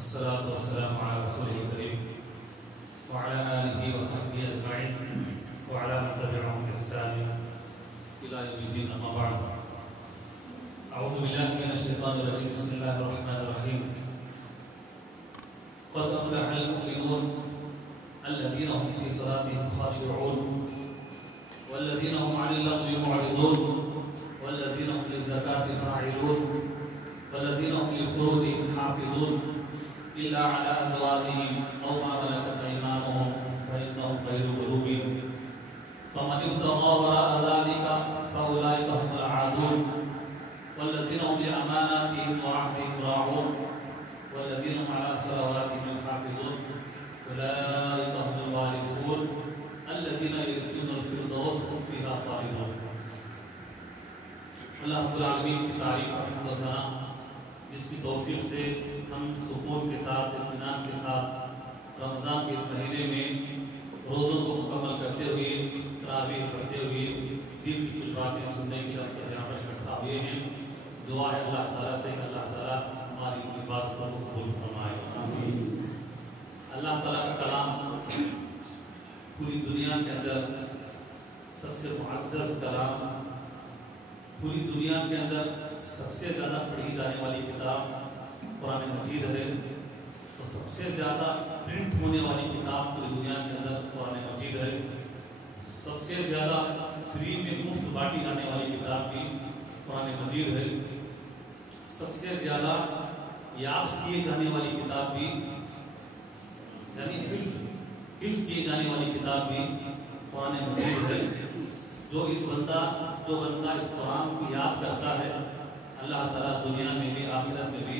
والصلاة والسلام على رسوله الكريم وعلى آله وصحبه أجمعين وعلى من تبعهم بإحسان إلى يوم الدين. أما بعد، أعوذ بالله من الشيطان الرجيم. بسم الله الرحمن الرحيم. قد أفلح المؤمنون الذين هم في صلاتهم خاشعون والذين هم عن اللغو معرضون والذين هم للزكاة فاعلون والذين هم لفروجهم حافظون إلا على أزواجهم أو ما ملكت أيمانهم فإنهم غير ملومين فمن ابتغى وراء ذلك فأولئك هم العادون والذين هم لأماناتهم وعهدهم راعون والذين هم على صلواتهم يحافظون أولئك هم الوارثون الذين يرثون الفردوس هم فيها خالدون. اللہ رب العالمین کی تعریف اور حمد و ثنا جس کی توفیق سے ہم سکون کے ساتھ اطمینان کے ساتھ رمضان کے اس مہینے میں روزوں کو مکمل کرتے ہوئے تراویح پڑھتے ہوئے دین کی کچھ باتیں سننے کی ہم سب یہاں پر اکٹھا ہوئے ہیں. دعا ہے اللہ تعالیٰ سے کہ اللہ تعالیٰ ہماری ان باتوں کو قبول فرمائے. اللہ تعالیٰ کا کلام پوری دنیا کے اندر سب سے معزز کلام، پوری دنیا کے اندر سب سے زیادہ پڑھی جانے والی کتاب قرآن مجید ہے، اور سب سے زیادہ پرنٹ ہونے والی کتاب پوری دنیا کے اندر قرآن مجید ہے. سب سے زیادہ فری میں مفت بانٹی جانے والی کتاب بھی قرآن مجید ہے. سب سے زیادہ یاد کیے جانے والی کتاب بھی، یعنی حفظ کیے جانے والی کتاب بھی قرآن مجید ہے. جو بندہ اس قرآن کو یاد کرتا ہے، اللہ تعالیٰ دنیا میں بھی آخرت میں بھی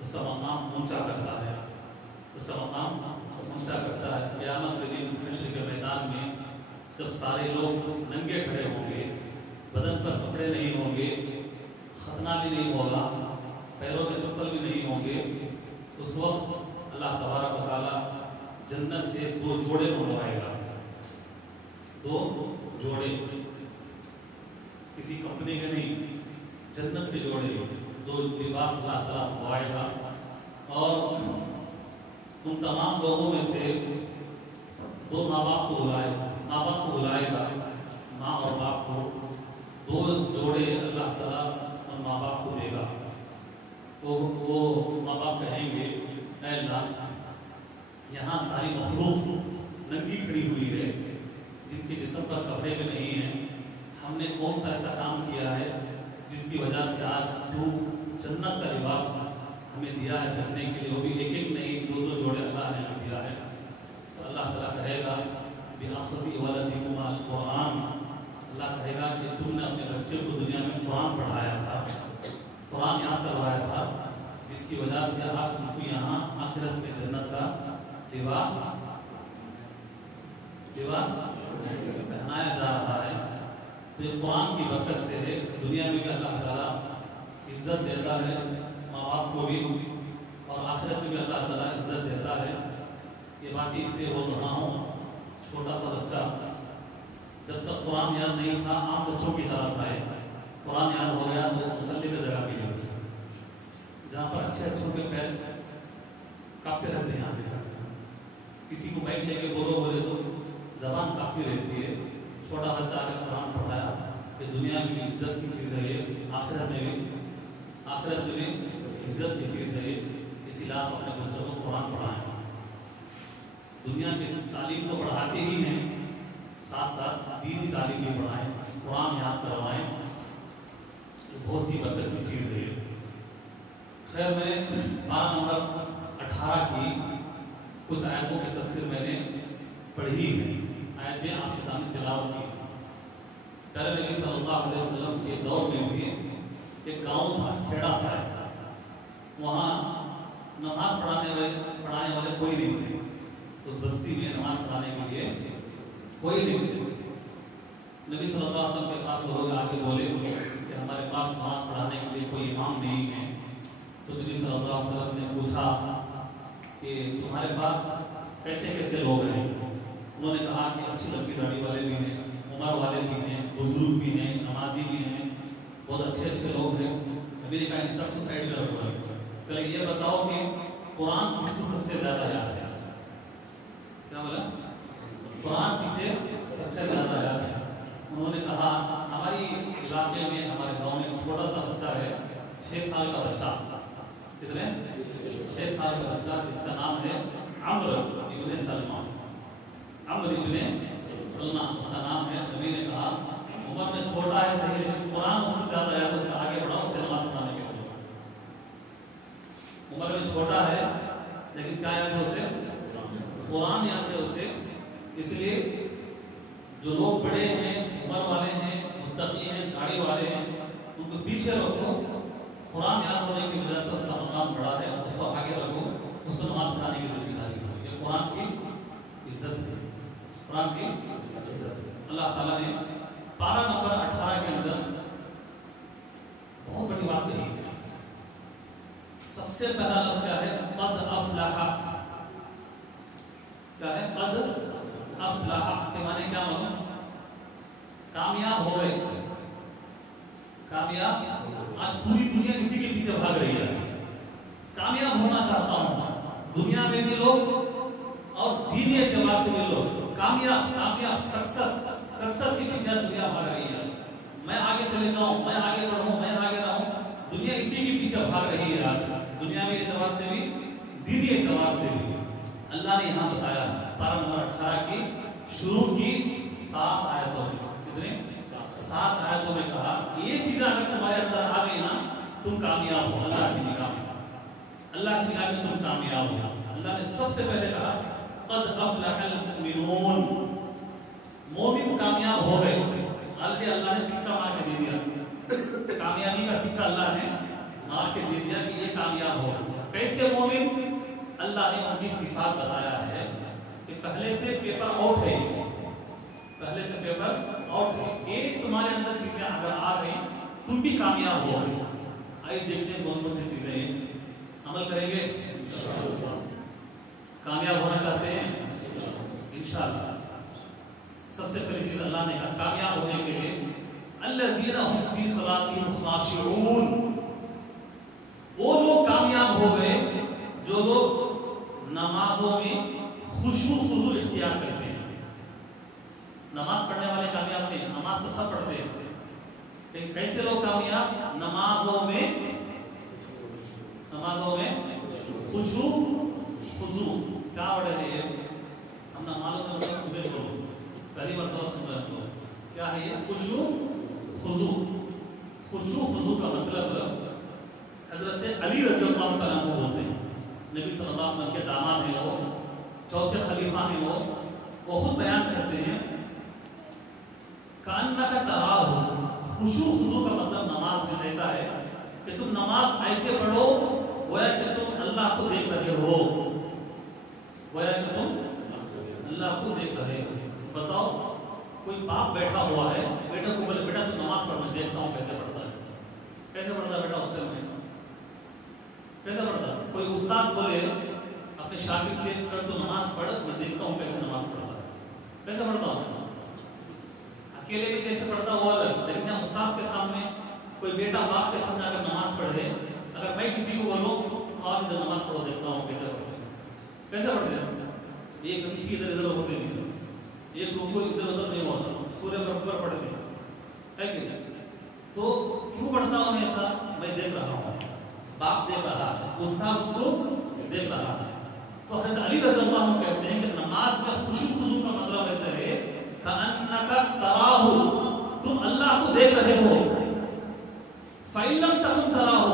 اس کا مقام اونچا کرتا ہے. قیامت کے دن حشر کے میدان میں جب سارے لوگ ننگے کھڑے ہوں گے، بدن پر کپڑے نہیں ہوں گے، ختنہ بھی نہیں ہوگا، پیروں میں چپل بھی نہیں ہوں گے، اس وقت اللہ تبارک و تعالیٰ جنت سے 2 جوڑے منگوائے گا. 2 جوڑے، کسی کمپنی کے نہیں، جنت کے جوڑے، 2 لباس اللہ تعالیٰ منگوائے گا. اور ان تمام لوگوں میں سے 2 ماں باپ کو بلائے گا، ماں اور باپ کو 2 جوڑے اللہ تعالیٰ ان ماں باپ کو دے گا. وہ ماں باپ کہیں گے اے اللہ، یہاں ساری مخلوق ننگی کھڑی ہوئی ہے، جن کے جسم پر کپڑے بھی نہیں ہیں. ہم نے کون سا ایسا کام کیا ہے جس کی وجہ سے آج تو جنت کا لباس ہمیں دیا ہے پہننے کے لیے، وہ بھی ایک نہیں 2 جوڑے اللہ نے ہمیں دیا ہے. تو اللہ تعالیٰ کہے گا بِأَخْذِ وَلَدِكُمَا الْقُرْآنَ، اللہ کہے گا کہ تم نے اپنے بچے کو دنیا میں قرآن پڑھایا تھا، قرآن یاد کروایا تھا، جس کی وجہ سے آج تم کو یہاں آخرت میں جنت کا لباس پہنایا جا رہا ہے. تو یہ قرآن کی برکت سے ہے. دنیا میں بھی اللہ تعالیٰ عزت دیتا ہے ماں باپ کو بھی، اور آخرت میں بھی اللہ تعالیٰ عزت دیتا ہے. یہ باتیں اس لیے بول رہا ہوں، چھوٹا سا بچہ جب تک قرآن یاد نہیں تھا عام بچوں کی طرح تھا، قرآن یاد ہو گیا تو مسلح کی جگہ پہ گیا، جہاں پر اچھوں کے پیر کانپتے رہتے ہیں. یہاں پہ کسی کو بائک لے کے بولے تو زبان کانپتی رہتی ہے. چھوٹا بچہ آ کے قرآن پڑھایا کہ دنیا میں بھی عزت کی چیز ہے یہ، آخرت میں بھی عزت کی چیز ہے یہ. اس لیے آپ اپنے بچوں کو قرآن پڑھائیں. دنیا کی تعلیم تو پڑھاتے ہی ہیں، ساتھ ساتھ دین کی تعلیم بھی پڑھائیں، قرآن یاد کروائیں. بہت ہی برکت کی چیز ہے یہ. خیر، میں 12 نمبر 18 کی کچھ آیتوں کی تفسیر میں نے پڑھی ہے. آیتیں آپ کے سامنے تلاوت کی. پیارے نبی صلی اللہ علیہ وسلم کے دور میں بھی ایک گاؤں تھا، کھیڑا تھا، وہاں نماز پڑھانے والے کوئی نہیں تھے. اس بستی میں نماز پڑھانے کے لیے کوئی نہیں تھے. نبی صلی اللہ علیہ وسلم کے پاس لوگ آ کے بولے کہ ہمارے پاس نماز پڑھانے کے لیے کوئی امام نہیں ہے. تو نبی صلی اللہ علیہ وسلم نے پوچھا کہ تمہارے پاس کیسے لوگ ہیں؟ انہوں نے کہا کہ اچھی لمبی داڑھی والے بھی ہیں، عمر والے بھی ہیں، بزرگ بھی ہیں، نمازی بھی ہیں، بہت اچھے لوگ ہیں. نبی نے کہا ان سب کو سائڈ میں رکھو. پہلے یہ بتاؤ کہ قرآن کس کو سب سے زیادہ یاد ہے؟ کیا بولا؟ قرآن کسے سب سے زیادہ یاد ہے؟ انہوں نے کہا ہماری اس علاقے میں ہمارے گاؤں میں چھوٹا سا بچہ ہے 6 سال کا بچہ. کتنے؟ 6 سال کا بچہ جس کا نام ہے عمر ابن سلمان. عمر ابن سلمان اس کا نام ہے. نبی نے کہا عمر میں چھوٹا ہے صحیح لیکن قرآن اس کو زیادہ یاد ہے, اس سے آگے بڑھاؤ اسے نماز پڑھانے کے لیے. عمر میں چھوٹا ہے لیکن کیا یاد ہے اسے؟ قرآن یاد ہے اسے. اس لیے جو لوگ بڑے ہیں, عمر والے ہیں, متقی ہیں, داڑھی والے ہیں, ان کو پیچھے رکھو. قرآن یاد ہونے کی وجہ سے اس کا مقام بڑا ہے, اس کو آگے رکھو, اس کو نماز پڑھانے کی ذمہ داری ہے. یہ قرآن کی عزت ہے, قرآن کی عزت ہے. اللہ تعالیٰ نے پارہ نمبر 18 کے اندر بہت بڑی بات کہی ہے. سب سے پہلا لفظ کیا ہے؟ قد افلح. کیا ہے قد افلح کے معنی کیا معلوم؟ کامیاب ہو گئے. کامیاب. آج پوری دنیا اسی کے پیچھے بھاگ رہی ہے. کامیاب ہونا چاہتا ہوں دنیا میں بھی لوگ اور دینی اعتبار سے بھی لوگ. کامیاب سکسس کے پیچھے دنیا بھاگ رہی ہے. میں آگے چلے جاؤں, میں آگے بڑھوں, میں آگے رہوں, دنیا اسی کے پیچھے بھاگ رہی ہے. آج دنیاوی اعتبار سے بھی دینی اعتبار سے بھی. اللہ نے یہاں بتایا ہے پارہ نمبر 18 کی شروع کی 7 آیتوں میں. کتنے؟ 7 آیتوں میں کہا یہ چیزیں اگر تمہارے اندر آ گئی نا تم کامیاب ہو. اللہ کی نگاہ میں, اللہ کی نگاہ میں تم کامیاب ہو. اللہ نے سب سے پہلے کہا قد افلح المؤمنون. مومن کامیاب ہو گئے. آلریڈی اللہ نے سکہ مار کے دے دیا. کامیابی کا سکہ اللہ نے مار کے دے دیا کہ یہ کامیاب ہو. کیسے مومن؟ اللہ نے ان کی صفات بتایا ہے کہ پہلے سے پیپر آؤٹ ہے. پہلے سے پیپر آؤٹ ہے. یہ تمہارے اندر چیزیں اگر آ گئی تم بھی کامیاب ہو گئے. آئیے دیکھتے ہیں کون کون سی چیزیں ہیں, عمل کریں گے. کامیاب ہونا چاہتے ہیں انشاءاللہ. سب سے پہلی چیز اللہ نے کہا کامیاب ہونے کے لیے الذین هم فی صلاتہم خاشعون. وہ لوگ کامیاب ہو گئے جو لوگ نمازوں میں خشوع خضوع اختیار کرتے ہیں. نماز پڑھنے والے کامیاب نہیں, نماز تو سب پڑھتے ہیں لیکن کیسے لوگ کامیاب؟ نمازوں میں خشوع خضوع. کیا وڑے ہے ہم نہ معلوم ہے تمہیں بولو, پہلی مرتبہ سن رہے ہو کیا ہے یہ خشوع خضوع. خشوع خضوع کا مطلب حضرت علی رضی اللہ تعالیٰ عنہ بولتے ہیں. نبی صلی اللہ علیہ وسلم کے داماد ہیں, وہ چوتھے خلیفہ ہیں. وہ خود بیان کرتے ہیں کأنک تراہ. خشوع خضوع کا مطلب نماز میں ایسا ہے کہ تم نماز ایسے پڑھو گویا کہ تم اللہ کو دیکھ رہے ہو. گویا کہ تم اللہ کو دیکھ رہے ہو. بتاؤ کوئی باپ بیٹھا ہوا ہے, بیٹا کو بولے بیٹا تو نماز پڑھ, میں دیکھتا ہوں کیسے پڑھتا ہے. کیسے پڑھتا ہے بیٹا اس کے میں کیسے پڑھتا؟ کوئی استاد بولے اپنے شاگرد سے کر تو نماز پڑھ, میں دیکھتا ہوں کیسے نماز پڑھتا ہے. کیسے پڑھتا ہوں؟ اکیلے بھی کیسے پڑھتا وہ الگ, لیکن استاد کے سامنے کوئی بیٹا باپ کے سامنے اگر نماز پڑھے, اگر میں کسی کو بولوں آپ ادھر نماز پڑھو دیکھتا ہوں کیسے پڑھتے ہیں. کیسے پڑھتے ہیں؟ ایک رکوع ادھر ادھر ہوتے نہیں, ایک رکوع ادھر ادھر نہیں ہوتا, سورہ برابر پڑھتے ہیں ہے کہ نہیں. تو کیوں پڑھتا ہوں ایسا؟ میں دیکھ رہا ہوں, باپ دیکھ رہا ہے, استاد اس کو دیکھ رہا ہے. تو حضرت علی رضی اللہ عنہ کہتے ہیں کہ نماز میں خشوع خضوع کا مطلب ایسا ہے کأنک تراہ, تم اللہ کو دیکھ رہے ہو. فإن لم تکن تراہ,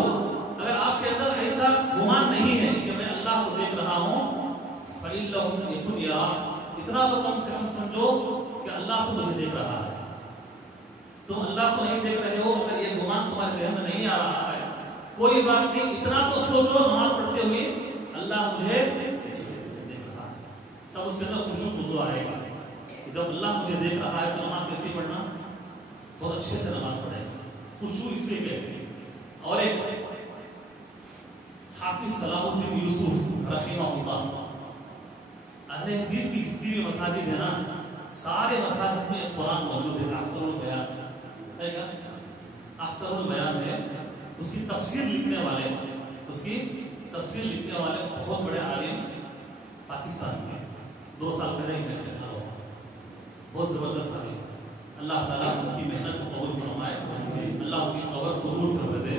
اگر آپ کے اندر ایسا گمان نہیں ہے کہ میں اللہ کو دیکھ رہا ہوں, فإنه يكن يرى, اتنا تو کم سے کم سمجھو کہ اللہ تو مجھے دیکھ رہا ہے. تم اللہ کو نہیں دیکھ رہے ہو, اگر یہ گمان تمہارے ذہن میں نہیں آ رہا ہے کوئی بات نہیں, اتنا تو سوچو نماز پڑھتے ہوئے اللہ مجھے دیکھ رہا ہے. تب اس کے اندر خشوع خضوع آئے گا. جب اللہ مجھے دیکھ رہا ہے تو نماز کیسی پڑھنا؟ بہت اچھے سے نماز پڑھے. خشوع اس لیے کہتے ہیں. اور ایک حافظ صلاح الدین یوسف رحمہ اللہ, اہل حدیث کی جتنی بھی مساجد ہے نا, سارے مساجد میں قرآن موجود ہے. احسن البیان ہے کیا؟ احسن البیان ہے, اس کی تفسیر لکھنے والے, اس کی तफसीर लिखने वाले बहुत बड़े आलिम पाकिस्तान के 2 साल पहले ही मैं देखा हुआ, बहुत ज़बरदस्त आलिम। अल्लाह ताला उनकी मेहनत को कबूल फरमाए, अल्लाह उनकी कब्र को नूर से भर दे।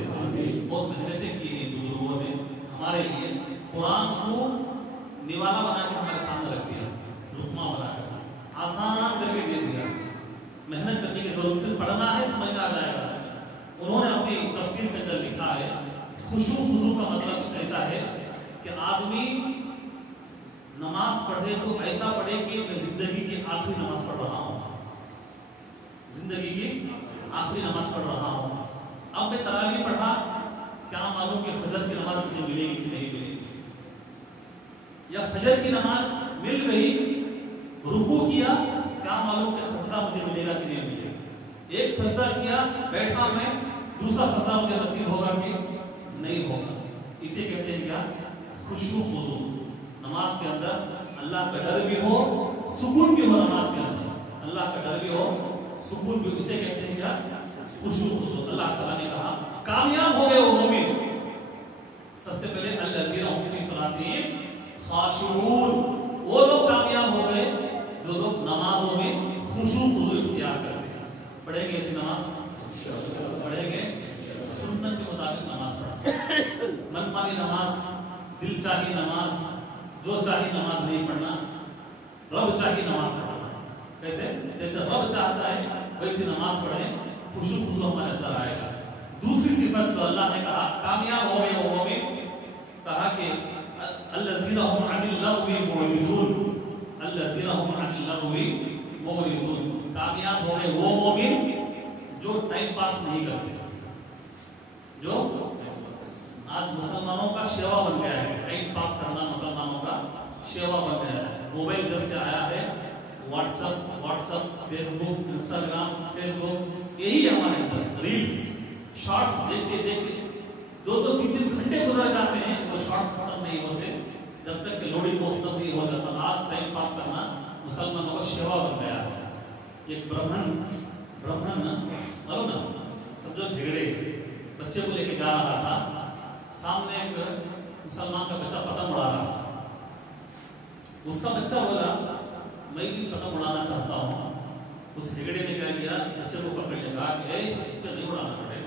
बहुत मेहनतें की इन बुजुर्गों ने हमारे लिए, कुरान को निवाला बना के हमारे सामने रख दिया, लुकमा बना के आसान करके दे दिया। मेहनत करने की जरूरत, सिर्फ पढ़ना है, समझ में आ जाएगा। उन्होंने अपनी तफसीर के अंदर लिखा है, खुशू खुजू का मतलब ऐसा है कि आदमी नमाज पढ़े तो ऐसा पढ़े कि मैं जिंदगी की आखिरी नमाज पढ़ रहा हूँ, जिंदगी की आखिरी नमाज पढ़ रहा हूँ। अब मैं तरावी पढ़ा, क्या मालूम कि फजर की नमाज मुझे मिलेगी कि नहीं मिलेगी, या फजर की नमाज मिल गई, रुकू किया, क्या मालूम कि सजदा मुझे मिलेगा कि नहीं मिलेगा। एक सजदा किया, बैठा मैं, दूसरा सजदा मुझे नसीब होगा कि नहीं होगा। इसे कहते हैं क्या? खुशू खुजू। नमाज के अंदर अल्लाह का डर भी हो, सुकून भी हो। नमाज के अंदर अल्लाह का डर भी हो, सुकून भी। इसे कहते हैं क्या? खुशू खुजू। अल्लाह ताला ने कहा कामयाब हो गए वो मोमिन। सबसे पहले अल्लज़ीना हुम फी सलातिहिम खाशिऊन, वो लोग कामयाब हो गए जो लोग नमाजों में खुशू खुजू इख्तियार करते हैं। पढ़ेंगे ऐसी नमाज, पढ़ेंगे सुन्नत के मुताबिक नमाज पढ़ा, मनमानी नमाज, दिल चाही नमाज, जो चाही नमाज नहीं पढ़ना, रब चाही नमाज पढ़ना। कैसे? जैसे रब चाहता है वैसी नमाज पढ़ें, खुशू खुशू हमारे अंदर आएगा। दूसरी सिफत तो अल्लाह ने कहा कामयाब हो गए वो मोमिन, कहा कि अल्लज़ीना हुम अनिल लग़वी मुअरिज़ून, अल्लज़ीना हुम अनिल लग़वी मुअरिज़ून। कामयाब हो गए वो मोमिन जो टाइम पास नहीं करते। जो आज मुसलमानों का शेवा बन गया है, टाइम पास करना मुसलमानों का शेवा बन गया है। मोबाइल जब से आया है, व्हाट्सएप, फेसबुक, इंस्टाग्राम, फेसबुक, यही हमारे अंदर रील्स, शॉर्ट्स देखते देखते 2-3 घंटे गुजर जाते हैं, वो शॉर्ट्स खत्म नहीं होते जब तक कि लोडिंग को खत्म नहीं हो जाता। आज टाइम पास करना मुसलमानों का शेवा बन गया है। एक ब्राह्मण मालूम ना, समझो झगड़े, बच्चे को लेके जा रहा था, सामने एक मुसलमान का बच्चा पतंग उड़ा रहा था। उसका बच्चा बोला मैं भी पतंग उड़ाना चाहता हूँ। उस झगड़े ने क्या किया, बच्चे को पकड़ लिया, कहा कि बच्चे नहीं उड़ाना पड़े।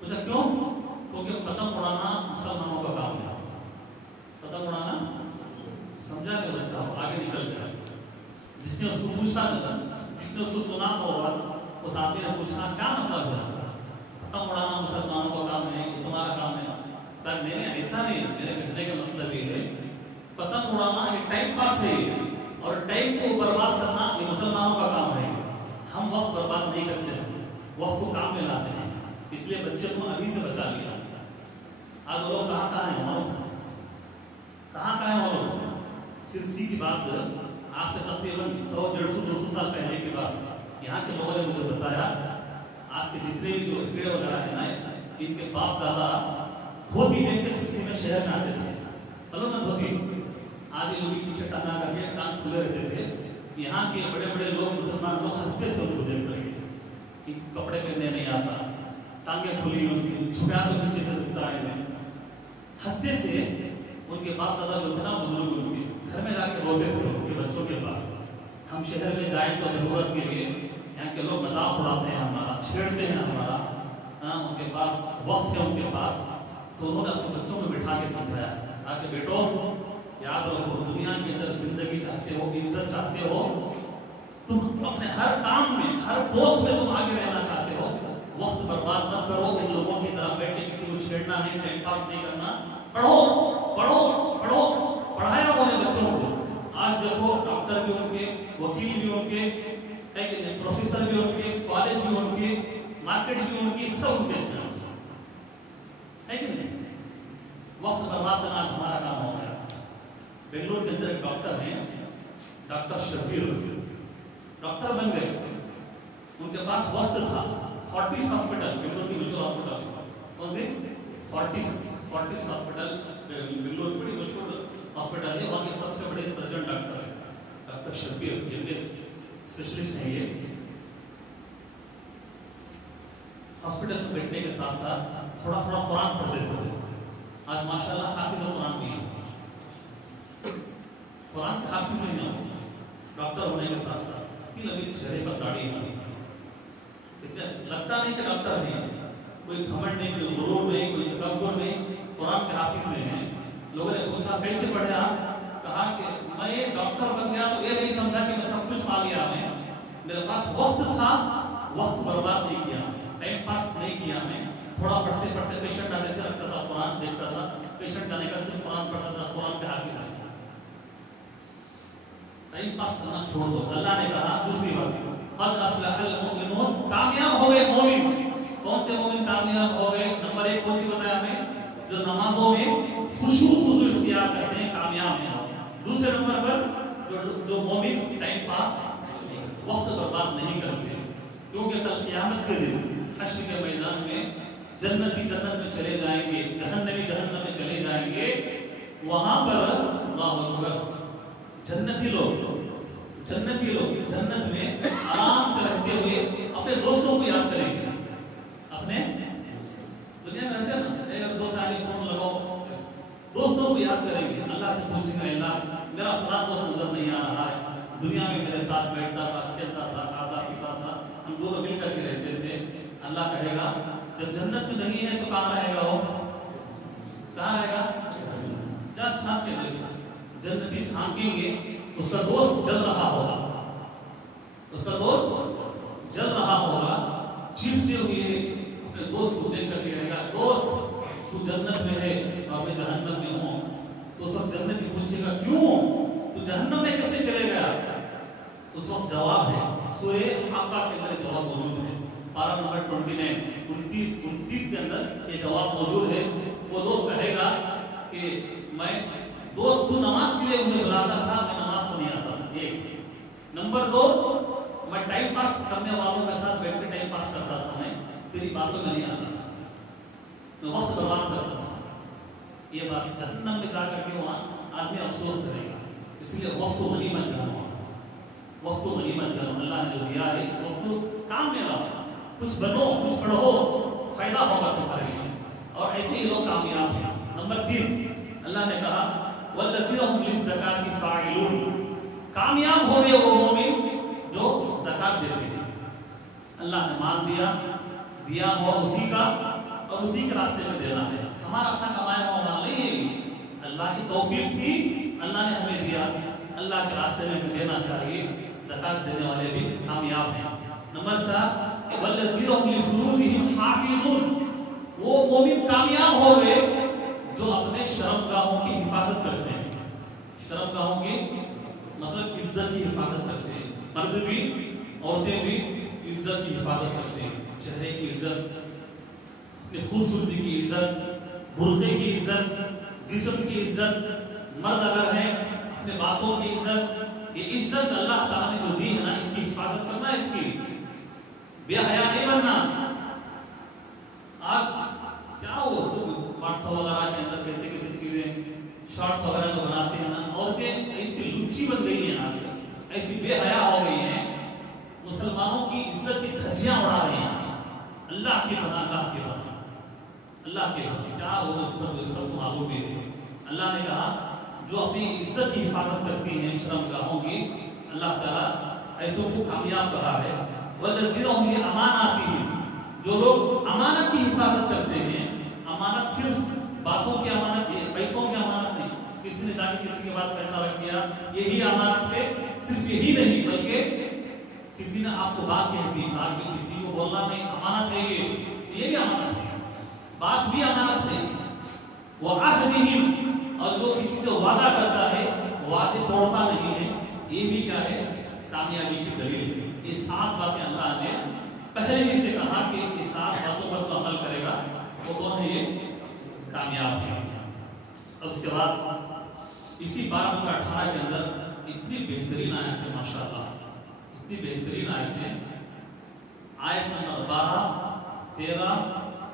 पूछा क्यों? क्योंकि पतंग उड़ाना मुसलमानों का काम है। पतंग उड़ाना समझा कि बच्चा आगे निकल गया। जिसने उसको पूछा, जिसने उसको सुना तो उस आदमी ने पूछा क्या मतलब है इसका? पतंग उड़ाना मुसलमानों का काम है कि तुम्हारा काम है? नहीं, ऐसा नहीं, मेरे कहने का मतलब ये है पतंग उड़ाना एक टाइम पास है और टाइम को बर्बाद करना ये मुसलमानों का काम है। हम वक्त बर्बाद नहीं करते हैं, वक्त को काम में लाते हैं। इसलिए बच्चे को अभी से बचा लिया। आज वो लोग कहाँ हैं? कहाँ हैं वो लोग? सिरसी की बात आज से तकरीबन 100-150-200 साल पहले की बात यहाँ के लोगों ने मुझे बताया। आज के जितने भी जो कीड़े वगैरह है ना, इनके बाप दादा धोती पहन के सिरसी में शहर में आते थे। चलो ना धोती आदि लोग पीछे टंगा करके कान खुले रहते थे। यहाँ के बड़े बड़े लोग, मुसलमान लोग हंसते थे उनको देख करके कि कपड़े पहनने नहीं आता, टांगे खुली उसकी, छुपा तो पीछे से दिखता है, हंसते थे। उनके बाप दादा जो थे ना बुजुर्ग, उनके घर में जाके रोते थे उनके बच्चों के पास। हम शहर में जाए तो जरूरत के लिए यहाँ के लोग मजाक उड़ाते हैं हमारा, छेड़ते हैं हमारा। उनके पास वक्त है, उनके पास। तो उन्होंने अपने बच्चों में बिठा के समझाया, कि बेटो याद रखो, दुनिया के अंदर जिंदगी चाहते हो, इज्जत चाहते हो, तुम अपने हर काम में, हर पोस्ट में तुम आगे रहना चाहते हो, वक्त बर्बाद मत करो। उन लोगों की तरह बैठ के किसी को छेड़ना नहीं, टाइम पास नहीं करना। पढ़ो पढ़ो पढ़ो। पढ़ाया उन्होंने बच्चों को। आज देखो डॉक्टर भी उनके, वकील भी उनके, प्रोफेसर भी उनके, कॉलेज भी उनके, मार्केट भी उनकी, सब उनके है कि नहीं? वक्त बर्बाद करना हमारा काम हो गया। बेंगलुरु के अंदर एक डॉक्टर हैं, डॉक्टर शबीर, डॉक्टर बन गए। उनके पास वक्त था। फोर्टिस हॉस्पिटल, बेंगलुरु की मशहूर हॉस्पिटल, कौन सी? फोर्टिस हॉस्पिटल, बेंगलुरु बड़ी मशहूर हॉस्पिटल है। वहाँ के सबसे बड़े सर्जन डॉक्टर है डॉक्टर शबीर, एमबीबीएस स्पेशलिस्ट है ये। हॉस्पिटल में बैठने के साथ साथ थोड़ा थोड़ा कुरान पढ़ लेते थे। आज माशाल्लाह हाफिज कुरान भी है, कुरान के हाफिज भी नहीं हो, डॉक्टर होने के साथ साथ इतनी लंबी चेहरे पर दाढ़ी है, इतना लगता नहीं कि डॉक्टर नहीं, कोई घमंड नहीं, कोई गुरूर नहीं, कोई तकब्बुर नहीं, कुरान के हाफिज में है। लोगों ने पूछा कैसे पढ़े आप? कहा कि मैं डॉक्टर बन गया तो ये नहीं समझा कि मैं सब कुछ पा लिया, मेरे पास वक्त था, वक्त बर्बाद नहीं किया, टाइम पास नहीं किया, मैं थोड़ा पढ़ते पढ़ते पेशेंट आने के रखता था, कुरान देखता था, पेशेंट आने का फिर कुरान पढ़ता था, कुरान के हाफिज है। टाइम पास करना छोड़ दो। अल्लाह ने कहा दूसरी बात, क़द अफ़लहल मुमिनून, कामयाब हो गए मोमिन। कौन से मोमिन कामयाब हो गए? नंबर एक कौन सी बताया हमें? जो नमाजों में खुशू इख्तियार करते हैं, कामयाब हैं। दूसरे नंबर पर जो मोमिन टाइम पास वक्त बर्बाद नहीं करते, क्योंकि कल क़यामत के दिन हश्र के मैदान में जन्नती जन्नत में चले जाएंगे, जहन्नमी जहन्नम में चले जाएंगे। वहां पर अल्लाहु अकबर, जन्नती लोग जन्नत में आराम से रहते हुए अपने दोस्तों को याद करेंगे। अपने दुनिया में रहते हैं ना, एक दो साल फोन लगाओ, दोस्तों को याद करेंगे, अल्लाह से पूछेंगे अल्लाह मेरा फलां दोस्त नजर नहीं आ रहा है, दुनिया में मेरे साथ बैठता था, खेलता था, खाता पीता था, हम दोनों मिल करके रहते थे। अल्लाह कहेगा जब जन्नत में नहीं है तो कहाँ रहेगा वो? कहाँ रहेगा? जा झांक के देखो, जन्नती झांकेंगे, उसका दोस्त जल रहा होगा, उसका दोस्त जल रहा होगा, चीखते हुए अपने दोस्त को देख करके कहेगा दोस्त तू जन्नत में है और मैं जहन्नम में हूँ। तो सब जन्नती पूछेगा क्यों, तू जहन्नम में कैसे चले गया? उस वक्त जवाब है, सूरह हाक़ा के अंदर जवाब मौजूद है, पारा नंबर 29 के अंदर ये जवाब मौजूद है। वो दोस्त कहेगा कि मैं दोस्त तू नमाज के लिए मुझे बुलाता था, मैं नमाज को नहीं आता, एक नंबर 2 मैं टाइम पास करने वालों के साथ बैठ के टाइम पास करता था, मैं तेरी बातों में नहीं आता था, मैं वक्त बर्बाद करता था। ये बात जहन्नम में जाकर के वहाँ आदमी अफसोस करेगा। इसलिए वक्त को गनीमत जानो, वक्त को गनीमत जानो। अल्लाह ने जो दिया है इस वक्त को काम में लाओ, कुछ बनो, कुछ पढ़ो, फायदा होगा तुम्हारे लिए, और ऐसे ही लोग कामयाब हैं। नंबर 3 अल्लाह ने कहा वल्लज़ीना हुम लिज़्ज़काति फ़ाइलून, कामयाब हो गए वो मोमिन जो ज़कात देते हैं। अल्लाह ने मान दिया हुआ उसी का, और उसी के रास्ते में देना है, हमारा अपना कमाया हुआ माल नहीं है, अल्लाह की तौफीक थी, अल्लाह ने हमें दिया, अल्लाह के रास्ते में हमें देना चाहिए। ज़कात देने वाले भी कामयाब हैं। नंबर 4 वल्लज़ीना हुम लिफ़ुरूजिहिम हाफ़िज़ून, वो मोमिन कामयाब हो गए जो अपने शर्मगाहों की हिफाजत करते हैं। शर्मगाहों की मतलब इज्जत की हिफाजत करते हैं, मर्द भी औरतें भी इज्जत की हिफाजत करते हैं, चेहरे की इज्जत, अपनी खूबसूरती की इज्जत, बुर्के की इज्जत, जिस्म की इज्जत, मर्द अगर है अपने बातों की इज्जत। ये इज्जत अल्लाह ताला ने जो दी है ना, इसकी हिफाजत करना, इसकी बेहया नहीं बनना। आप क्या हो व्हाट्सएप वगैरह के अंदर कैसे कैसे चीजें शॉर्ट्स वगैरह जो बनाते हैं ना, औरतें ऐसी लुच्ची बन गई हैं, आज ऐसी बेहया हो गई हैं, मुसलमानों की इज्जत की धज्जियां उड़ा रही हैं। अल्लाह की पनाह, अल्लाह की पनाह, अल्लाह के पनाह, क्या हो उस पर सबको मालूम भी है। अल्लाह ने कहा जो अपनी इज्जत की हिफाजत करती हैं शर्मगाहों की, अल्लाह ताला ऐसों को कामयाब कहा है। वल्लज़ीना हुम लिअमानातिहिम, जो लोग अमानत की हिफाजत करते हैं, अमानत सिर्फ बातों की अमानत है, पैसों की अमानत नहीं, किसी ने जाके किसी के पास पैसा रख दिया यही अमानत है, सिर्फ यही नहीं बल्कि किसी ने आपको बात कह दी, आज भी किसी को बोलना नहीं, अमानत है, ये भी अमानत है, बात भी अमानत है। वो अहदिहिम, और जो किसी से वादा करता है वादे तोड़ता नहीं है, ये भी क्या है? कामयाबी की दलील है। ये 7 बातें अल्लाह ने पहले ही से कहा कि ये 7 बातों पर जो अमल करेगा वो कौन है? ये कामयाब है। अब उसके बाद इसी 12 नंबर 18 के अंदर इतनी बेहतरीन आयत है, माशाअल्लाह, इतनी बेहतरीन आयत है। आयत नंबर 12, 13,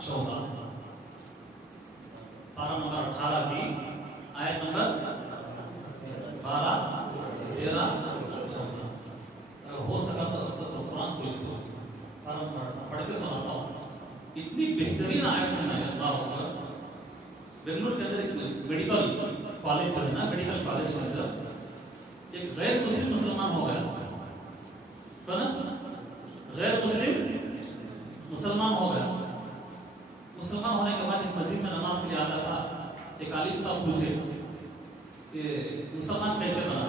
14, 12 नंबर 18 की आयत नंबर 12, 13, 14। अगर हो सका तो कुरान खोल दो, पढ़ के सुनाता हूँ। इतनी बेहतरीन आयत है, अल्लाह बेंगलुरु के कॉलेज जो है ना, मेडिकल कॉलेज के अंदर एक गैर मुस्लिम मुसलमान हो गया, तो ना गैर मुस्लिम मुसलमान हो गया। मुसलमान होने के बाद एक मस्जिद में नमाज के लिए आता था। एक आलिम साहब पूछे कि मुसलमान कैसे बना?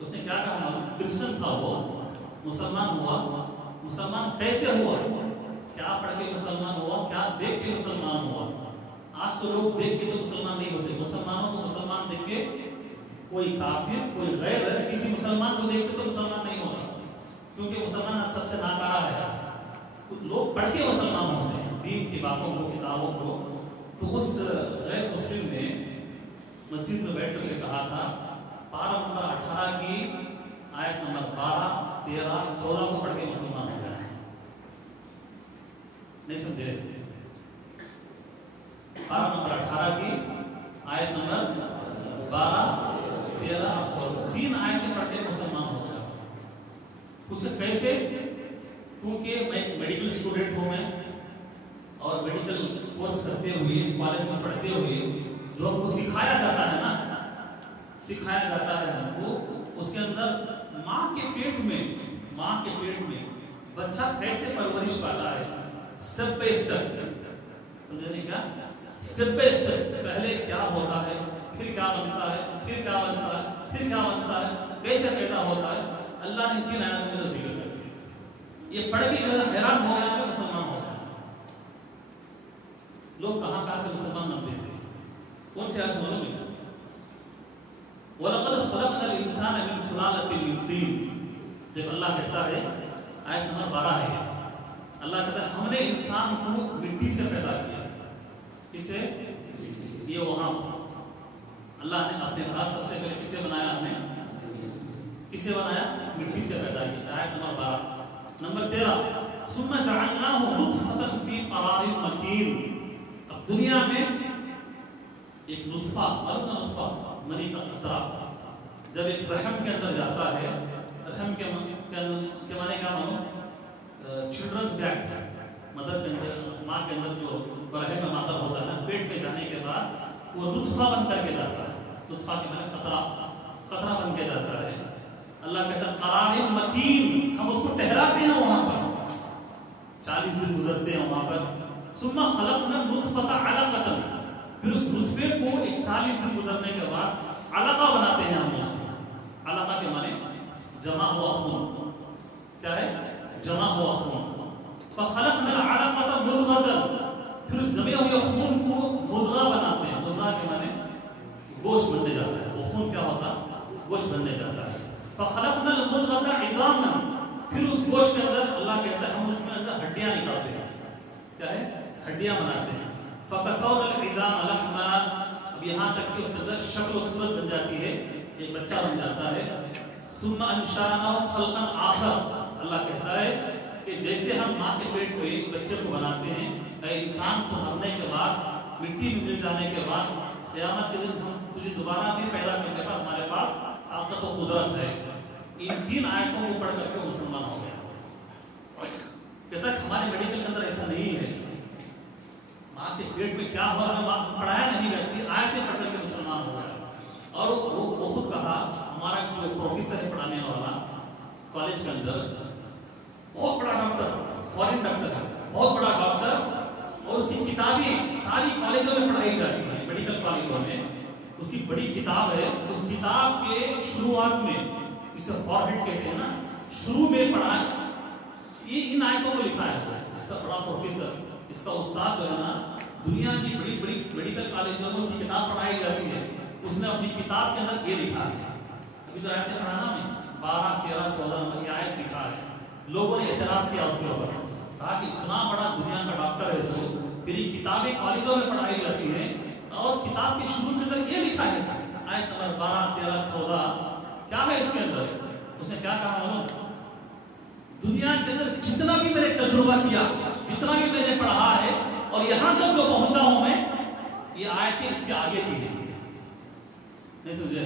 उसने क्या कहा मालूम? क्रिश्चियन था वो, मुसलमान हुआ। मुसलमान कैसे हुआ? क्या पढ़ के मुसलमान हुआ? क्या देख के मुसलमान हुआ? आज तो लोग देख के तो मुसलमान नहीं होते। मुसलमानों को मुसलमान देख के, कोई काफिर, कोई गैर किसी मुसलमान को देख के तो मुसलमान नहीं होता, क्योंकि मुसलमान सबसे नाकारा है। लोग पढ़ के मुसलमान होते हैं, दीन की बातों को, किताबों को। तो उस गैर मुस्लिम ने मस्जिद में बैठ कर कहा था, पारा नंबर 18 की आयत नंबर 12, 13, 14 को पढ़ के मुसलमान हो गया है। नहीं समझे? पारा नंबर 18 की आयत नंबर 12, 13, 14, 3 आयतें पढ़ के मुसलमान हो गया। पूछे कैसे? क्योंकि मैं मेडिकल स्टूडेंट हूँ मैं, और मेडिकल कोर्स करते हुए, कॉलेज में पढ़ते हुए जो हमको सिखाया जाता है ना, सिखाया जाता है हमको, उसके अंदर माँ के पेट में बच्चा कैसे परवरिश पाता है, स्टेप बाय स्टेप। समझे नहीं क्या? स्टेप बाय स्टेप, पहले क्या होता है, फिर क्या बनता है, फिर क्या बनता है, फिर क्या बनता है, कैसे पैदा होता है। अल्लाह ने 3 आयत में जिक्र कर दिया। ये पढ़ के जो है हैरान हो गया कि मुसलमान हो गया। लोग कहां से मुसलमान बनते हैं? कौन से आयत मालूम है? वलक़द ख़लक़नल इंसान मिन सुलालतिन मिन तीन। जब अल्लाह कहता है, आयत नंबर 12 है, अल्लाह कहता है हमने इंसान को मिट्टी से पैदा किया। किसे? ये वहां अल्लाह ने अपने पास सबसे पहले किसे बनाया? हमें किसे बनाया? मिट्टी से पैदा किया। आयत नंबर 12। नंबर 13, सुम्मा जअलनाहु नुतफ़तन फ़ी क़रारिन मकीन। अब दुनिया में एक नुतफ़ा, नुतफ़ा मनी का कतरा जब एक रहम के अंदर जाता है, रहम के माने क्या मालूम? चिल्ड्रंस बैग, मदर के अंदर, माँ के अंदर जो रहम में माता होता है, पेट में जाने के बाद वो नुतफ़ा बन करके जाता है। नुतफ़ा के माने कतरा बन के जाता है। अल्लाह कहता है क़रारिन मकीन, हम उसको ठहराते हैं वहां पर, 40 दिन गुजरते हैं वहां पर। सुम्मा खलक़ना नुतफ़ता अलक़तन, फिर उस नुतफ़े को एक 40 दिन गुजरने के बाद अलक़ा बनाते हैं हम उसको। अलक़ा के माने जमा हुआ खून। क्या है? जमा हुआ खून। फ़ख़लक़ना अलक़ता मुज़ग़तन, फिर उस जमे हुए खून को मुज़ग़ा बनाते हैं। मुज़ग़ा के माने गोश्त बनने जाता है। वो खून क्या होता? गोश्त बनने जाता है। फ़ख़लक़नल मुज़ग़ता इज़ामन, फिर उस गोश्त के अंदर अल्लाह कहता है हम उसमें अंदर हड्डियां निकालते हैं। क्या है? हड्डियां बनाते हैं। फ़कसौनल इज़ाम लहमा, अब यहाँ तक कि उसके अंदर शक्ल और सूरत बन जाती है, एक बच्चा बन जाता है। सुम्मा अंशाअनाहु ख़ल्क़न आख़र, अल्लाह कहता है कि जैसे हम माँ के पेट को एक बच्चे को बनाते हैं, इंसान को मरने के बाद, मिट्टी में मिल जाने के बाद, क़यामत के दिन हम तुझे दोबारा भी पैदा करने पर हमारे पास ताक़त और कुदरत है। इन 3 आयतों को पढ़ करके मुसलमान हो गया। कहता है हमारे मेडिकल के अंदर ऐसा नहीं है। माँ के पेट में क्या हुआ हमें पढ़ाया नहीं गया, आयतें पढ़ करके मुसलमान हो गया। और वो खुद कहा, हमारा जो प्रोफेसर है पढ़ाने वाला कॉलेज के अंदर, बहुत बड़ा डॉक्टर, फॉरेन डॉक्टर है, बहुत बड़ा डॉक्टर, और उसकी किताबें सारी कॉलेजों में पढ़ाई जाती है, मेडिकल कॉलेजों में। उसकी बड़ी किताब है। उस किताब के शुरुआत में, इसे फॉरहेड कहते हैं ना, शुरू में पढ़ा ये इन आयतों को लिखा है। इसका बड़ा प्रोफेसर, इसका उस्ताद जो है ना, दुनिया की बड़ी बड़ी मेडिकल कॉलेजों में उसकी किताब पढ़ाई जाती है। उसने अपनी किताब के अंदर ये लिखा है, अभी जो आयतें पढ़ाना में 12, 13, 14 नंबर की आयत लिखा है। लोगों ने एतराज किया उसके ऊपर, कहा कि इतना बड़ा दुनिया का डॉक्टर है तो फिर किताबें कॉलेजों में पढ़ाई जाती है, और किताब के शुरू के अंदर ये लिखा है आयत नंबर 12, 13, 14, क्या है इसके अंदर? उसने क्या कहा मालूम? दुनिया के अंदर जितना भी मैंने तजुर्बा किया, जितना भी मैंने पढ़ा है, और यहां तक जो पहुंचा हूं मैं, ये आयतें इसके आगे की है। नहीं समझे?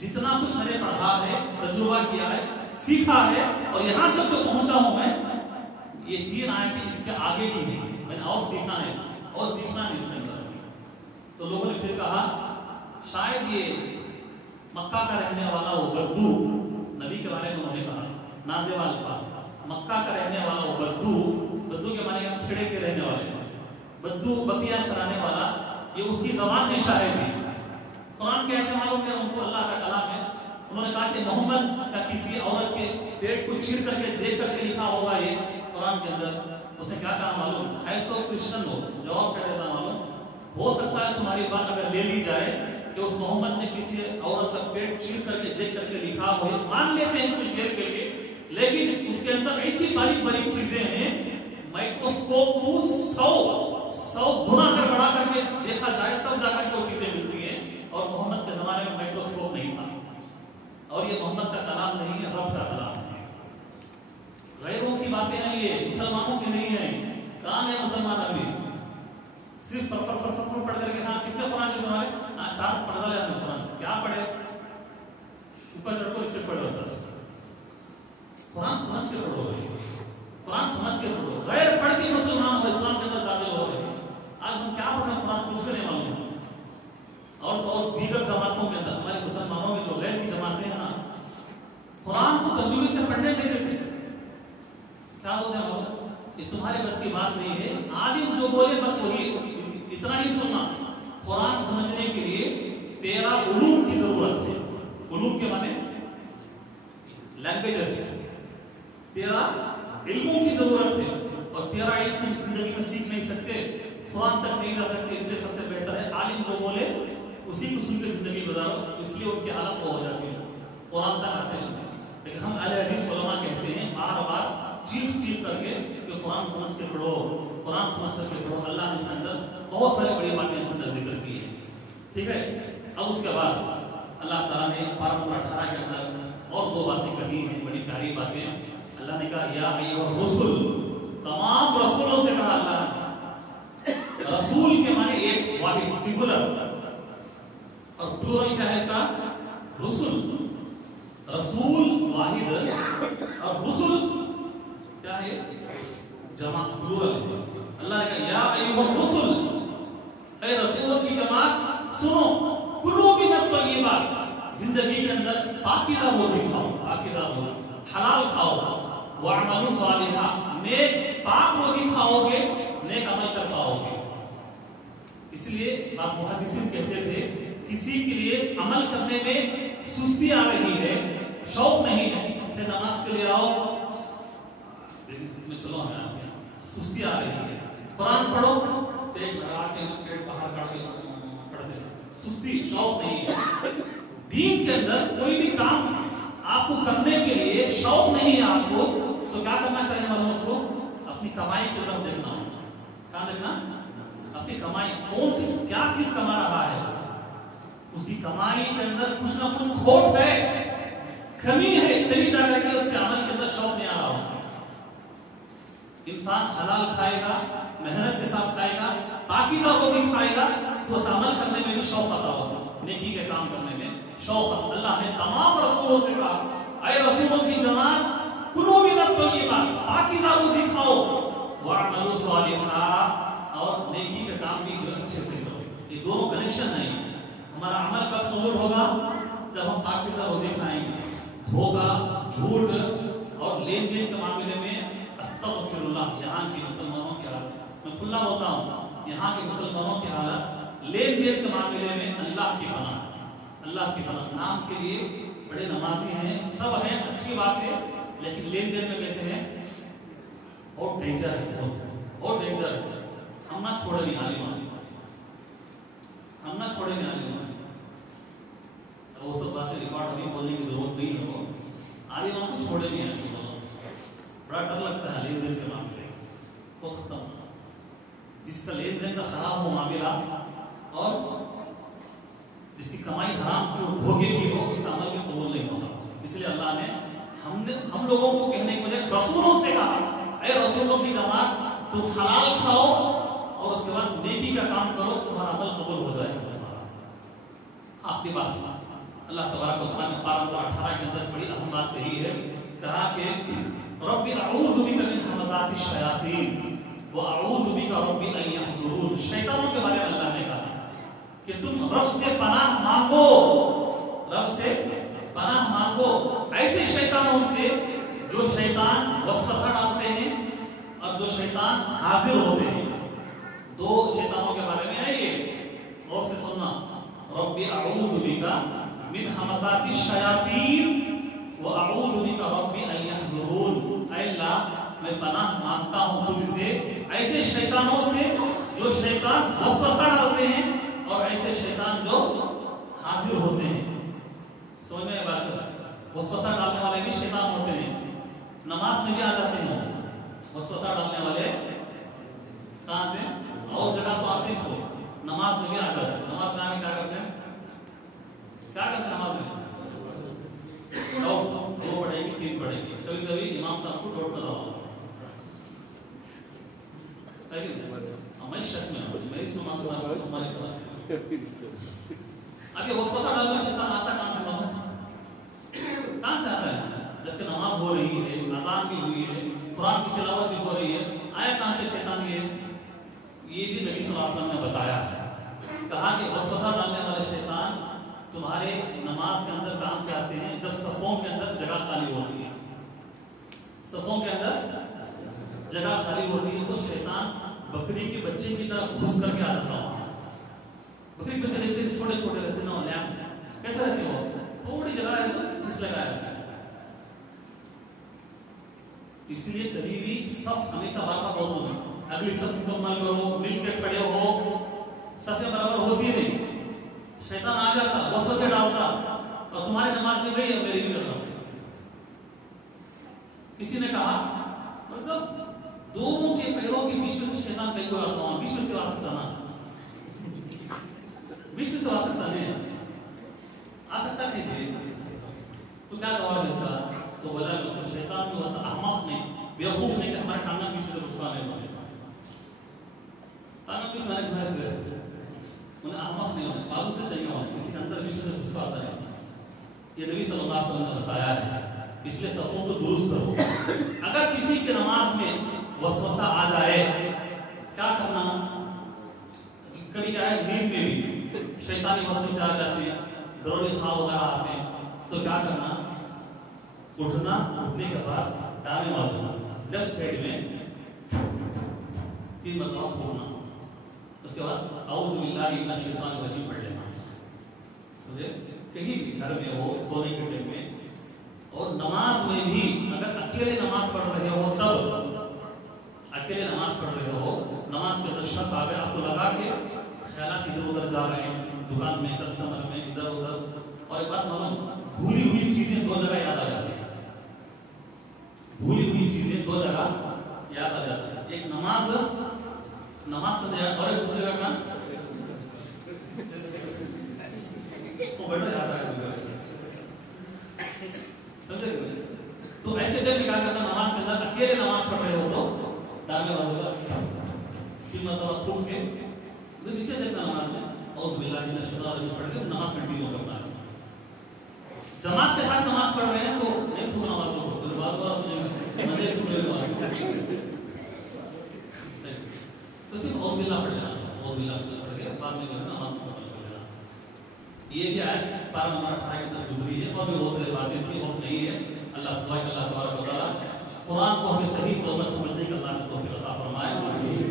जितना कुछ मैंने पढ़ा है, तजुर्बा किया है, सीखा है, और यहां तक जो पहुंचा हूं मैं, ये 3 आयतें इसके आगे की है। मैंने और सीखना है, और सीखना है इसके अंदर। तो लोगों ने फिर कहा शायद ये मक्का का रहने वाला वो बद्दू, नबी के बारे में उन्होंने कहा नाज़िबा अल्फाज, मक्का का रहने वाला वो बद्दू, बद्दू के माने यहाँ खेड़े के रहने वाले, बद्दू बकरियां चराने वाला, ये उसकी ज़बान में शायद थी। कुरान के आयत मालूम है उनको, अल्लाह का कलाम है। उन्होंने कहा कि मोहम्मद का किसी औरत के पेट को चीर करके देख करके लिखा होगा ये कुरान के अंदर। उसने क्या कहा मालूम है? तो क्रिश्चियन हो, जवाब क्या देता मालूम, हो सकता है तुम्हारी बात अगर ले ली जाए कि उस मोहम्मद ने किसी औरत का पेट चीर करके देख करके लिखा हो, मान लेते हैं कुछ देर के लिए, लेकिन उसके अंदर ऐसी बारीक बारीक चीजें हैं, माइक्रोस्कोप को 100 गुना कर बढ़ा करके देखा जाए तब जाकर के वो चीजें मिलती हैं। और मोहम्मद के जमाने में माइक्रोस्कोप नहीं था, और ये मोहम्मद का कलाम नहीं है, रब का कलाम है। गैरों की बातें हैं, ये मुसलमानों की नहीं है। कहाँ है मुसलमान अभी? सिर्फ फर पढ़ करके, हाँ कितने कुरान के तुम्हारे? हाँ 4 पढ़ डाले आपने कुरान, क्या पढ़े? ऊपर चढ़ को नीचे पढ़े होता है। कुरान समझ के पढ़ो, कुरान समझ के पढ़ो। गैर पढ़ के मुसलमान और इस्लाम के अंदर दाखिल हो रहे हैं। आज हम क्या पढ़ रहे हैं? कुरान कुछ भी नहीं मालूम। और तो और दीगर जमातों के अंदर, हमारे मुसलमानों में जो गैर की जमातें हैं ना, कुरान को तर्जुमे से पढ़ने नहीं देते। क्या बोलते हैं वो? ये तुम्हारे बस की बात नहीं है। आलिम जो बोले बस वही, इतना ही सुनना। कुरान समझने के लिए 13 उलूम की जरूरत है। उलूम के माने लैंग्वेजेस, 13 इल्मों की जरूरत है। और 13 इल्म तुम जिंदगी में सीख नहीं सकते, कुरान तक नहीं जा सकते। इसलिए सबसे बेहतर है आलिम जो बोले उसी को सुन के जिंदगी गुजारो, इसलिए उनकी हालत वो हो जाती है कुरान तक आते सुने। लेकिन हम अहले हदीस उलमा कहते हैं बार बार चीख करके कि कुरान समझ के पढ़ो, कुरान समझ करके पढ़ो। अल्लाह ने इसके अंदर बहुत सारी बड़ी बातें इसके अंदर जिक्र की है, ठीक है। अब उसके बाद अल्लाह ताला ने पारा नंबर 18 के अंदर और 2 बातें कही हैं, बड़ी प्यारी बातें। अल्लाह ने कहा या अय्युहर रसूल, तमाम रसूलों से कहा अल्लाह ने। रसूल के माने एक वाहिद, सिंगुलर, और प्लूरल क्या है इसका? रसूल। रसूल वाहिद और रसूल क्या है? जमा, प्लूरल है। अल्लाह ने कहा या अय्युहर रसूल, ऐ रसूलों की जमात सुनो, कुलू मिनत तय्यिबात, जिंदगी के अंदर पाकीज़ा रोज़ी खाओ, पाकीज़ा रोज़ी, हलाल खाओ, वअमलू सालिहा, नेक पाक रोज़ी खाओगे, नेक अमल कर पाओगे। इसलिए बाज़ मुहद्दिसीन कहते थे किसी के लिए अमल करने में सुस्ती आ रही है, शौक नहीं है, फिर नमाज के लिए आओ, चलो हमें आते हैं, सुस्ती आ रही है, कुरान पढ़ो, पेट लगा के पेट बाहर काट के पढ़ते, सुस्ती, शौक नहीं है। दीन के अंदर कोई भी काम आपको करने के लिए शौक नहीं है आपको, तो क्या करना चाहिए मालूम? उसको अपनी कमाई की तरफ देखना। कहाँ देखना? अपनी कमाई, कौन सी क्या चीज कमा रहा है, उसकी कमाई के अंदर कुछ ना कुछ खोट है, कमी है, तभी जाकर के उसके अमल के अंदर शौक नहीं आ रहा उसे। इंसान हलाल खाएगा, मेहनत के साथ खाएगा, पाकीज़ा रोज़ी खाएगा, तो उस अमल करने में भी शौक आता है, उसे नेकी के काम करने में शौक। अल्लाह ने तमाम रसूलों से कहा ऐ रसूलों की जमात, कुलू मिनत तय्यिबात, पाकीज़ा रोज़ी खाओ, वअमलू सालिहा, और नेकी का काम भी जो अच्छे से करो। ये दोनों कनेक्शन है। हमारा अमल कब कबूल होगा? जब हम पाकीज़ा रोज़ी खाएंगे। धोखा, झूठ और लेन देन के मामले में अस्तगफिरुल्लाह, यहाँ के मुसलमानों की हालत, मैं खुला होता हूँ, यहाँ के मुसलमानों की हालत लेन देन के मामले में अल्लाह की पनाह, अल्लाह की पनाह। नाम के लिए बड़े नमाजी हैं, सब हैं, अच्छी बात है, लेकिन लेन देन में कैसे हैं? बहुत डेंजर है, बहुत डेंजर है। हम ना छोड़े नहीं आलिमा, हम ना छोड़े नहीं आलिमा। वो सब बातें रिकॉर्ड होगी, बोलने की जरूरत नहीं है। वो आलिमा को छोड़े नहीं है, बड़ा डर लगता है लेन देन के मामले वो खत्म। जिसका लेन देन का खराब हो मामला और जिसकी कमाई हराम की हो, धोखे की हो, उसका अमल भी कबूल नहीं होगा। इसलिए अल्लाह ने हम लोगों को कहने के बजाय रसूलों से कहा ऐ रसूलों की जमात, तुम हलाल खाओ और उसके बाद नेकी का काम करो, तुम्हारा अमल कबूल हो जाएगा। आखिरी बात, अल्लाह तबारक व तआला ने पारा नंबर 18 के अंदर बड़ी अहम बात कही है। कहा कि रब्बी अऊज़ु बिका मिन हमज़ातिश शयातीन व अऊज़ु बिका रब्बी अन यहज़ुरून। शैतानों के बारे में अल्लाह ने कहा کہ تم رب سے پناہ مانگو، رب سے پناہ مانگو ایسے شیطانوں سے جو شیطان وسوسہ ڈالتے ہیں اور جو شیطان حاضر ہوتے ہیں. دو شیطانوں کے بارے میں ہے یہ، اور سے سننا. رب اعوذ بک من همزات الشیاطین واعوذ بک رب ان یحضرون. اے اللہ میں پناہ مانگتا ہوں تجھ سے ایسے شیطانوں سے جو شیطان وسوسہ ڈالتے ہیں اور ایسے شیطان جو حاضر ہوتے ہیں. سمجھ میں یہ بات؟ وسوسہ ڈالنے والے بھی شیطان ہوتے ہیں، نماز میں بھی آ جاتے ہیں. وسوسہ ڈالنے والے کہاں آتے ہیں؟ اور جگہ تو آتے ہیں، نماز میں بھی آ جاتے ہیں. نماز میں آنے کیا کرتے ہیں؟ کیا کرتے ہیں نماز میں؟ دو پڑھے گی، تین پڑھے گی، کبھی کبھی امام صاحب کو ڈوٹ پڑا ہوا میں شک میں ہوں، میں اس نماز میں تمہاری طرح. اب یہ وسوسہ ڈالنا شیطان آتا کہاں سے؟ کہاں سے آتا ہے؟ جبکہ نماز ہو رہی ہے، اذان بھی ہوئی ہے، قرآن کی تلاوت بھی ہو رہی ہے، آیا کہاں سے شیطان؟ یہ بھی نبی صلی اللہ علیہ وسلم نے بتایا ہے. کہا کہ وسوسہ ڈالنے والے شیطان تمہارے نماز کے اندر کہاں سے آتے ہیں؟ جب صفوں کے اندر جگہ خالی ہوتی ہے، صفوں کے اندر جگہ خالی ہوتی ہے تو شیطان بکری کے بچے کی طرح گھس کر کے آ جاتا ہوں. بکری کے بچے دیکھتے ہیں چھوٹے چھوٹے رہتے ہیں، لیمپ کیسے رہتے ہو؟ تھوڑی جگہ ہے تو گھس لگایا رہتا ہے. اس لیے کبھی بھی صف ہمیشہ بار بار بولتا ہوں اگلی صف مکمل کرو، مل کے کھڑے ہو. صفیں برابر ہوتی نہیں، شیطان آ جاتا، وسوسے ڈالتا اور تمہاری نماز میں گئی ہے، میری بھی کرنا. کسی نے کہا مطلب دونوں کے پیروں کے بیچ میں سے شیطان کہیں کوئی آتا ہوں، بیچ میں سے آ سکتا نا، بیچ میں سے آ سکتا نہیں، آ سکتا نہیں جی. تو کیا جواب ہے اس کا؟ تو بولا شیطان بھی ہوتا احمق نہیں، بیوقوف نہیں کہ ہمارے ٹانگا بیچ میں سے گھسوا نہیں ہونے. ٹانگا بیچ میں نے گھوڑے سے انہیں احمق نہیں ہونے، بازو سے چاہیے ہونے، کسی کے اندر بیچ میں سے گھسوا آتا ہے. یہ نبی صلی اللہ علیہ وسلم نے بتایا ہے. اس لیے صفوں کو درست کرو. اگر کسی کی نماز میں وسوسہ آ جائے کیا کرنا؟ کبھی کیا ہے نیند میں بھی شیطانی وسوسے آ جاتے ہیں، درونی خواب وغیرہ آتے ہیں، تو کیا کرنا؟ اٹھنا، اٹھنے کے بعد دائیں بازو لیفٹ سائڈ میں 3 مرتبہ تھوڑنا، اس کے بعد اعوذ باللہ من الشیطان الرجیم پڑھ لینا. سمجھے؟ کہیں بھی گھر میں ہو، سونے کے ٹائم میں، اور نماز میں بھی اگر اکیلے نماز پڑھ رہے ہو تب، اکیلے نماز پڑھ رہے ہو، نماز کے اندر شک آ گیا، آپ کو لگا کہ خیالات ادھر ادھر جا رہے ہیں، دکان میں، کسٹمر میں، ادھر ادھر، اور ایک بات معلوم، بھولی ہوئی چیزیں 2 جگہ یاد آ جاتی ہیں. بھولی ہوئی چیزیں 2 جگہ یاد آ جاتی ہیں. ایک نماز کا یاد، اور ایک دوسرے کا وہ بیٹھو یاد آ گیا. سمجھے؟ تو ایسے جب کیا کرنا، نماز کے اندر اکیلے نماز پڑھ رہے ہو تو دائیں بازو کا 3 مرتبہ تھوک کے نیچے دیکھنا نماز میں، اعوذ باللہ من الشیطان الرجیم پڑھ کے نماز کنٹینیو کرنا ہے. جماعت کے ساتھ نماز پڑھ رہے ہیں تو نہیں تھوکنا نمازوں کو، پھر بات بات سمجھے تو صرف اعوذ باللہ پڑھ لینا، اعوذ باللہ پڑھ کے بعد میں جو ہے نماز مکمل کر لینا. یہ بھی آیت پارہ نمبر 18 کے اندر گزری ہے، اور بھی بہت ساری باتیں تھیں، وقت نہیں ہے. اللہ سبحانہ اللہ تبارک و تعالیٰ قرآن کو ہمیں صحیح طور پر سمجھنے کا اللہ نے توفیق عطا فرمائے،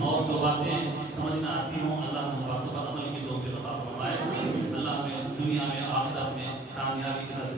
اور جو باتیں سمجھ میں آتی ہوں اللہ ان باتوں پر عمل کی توفیق عطا فرمائے. اللہ ہمیں دنیا میں آخرت میں کامیابی کے ساتھ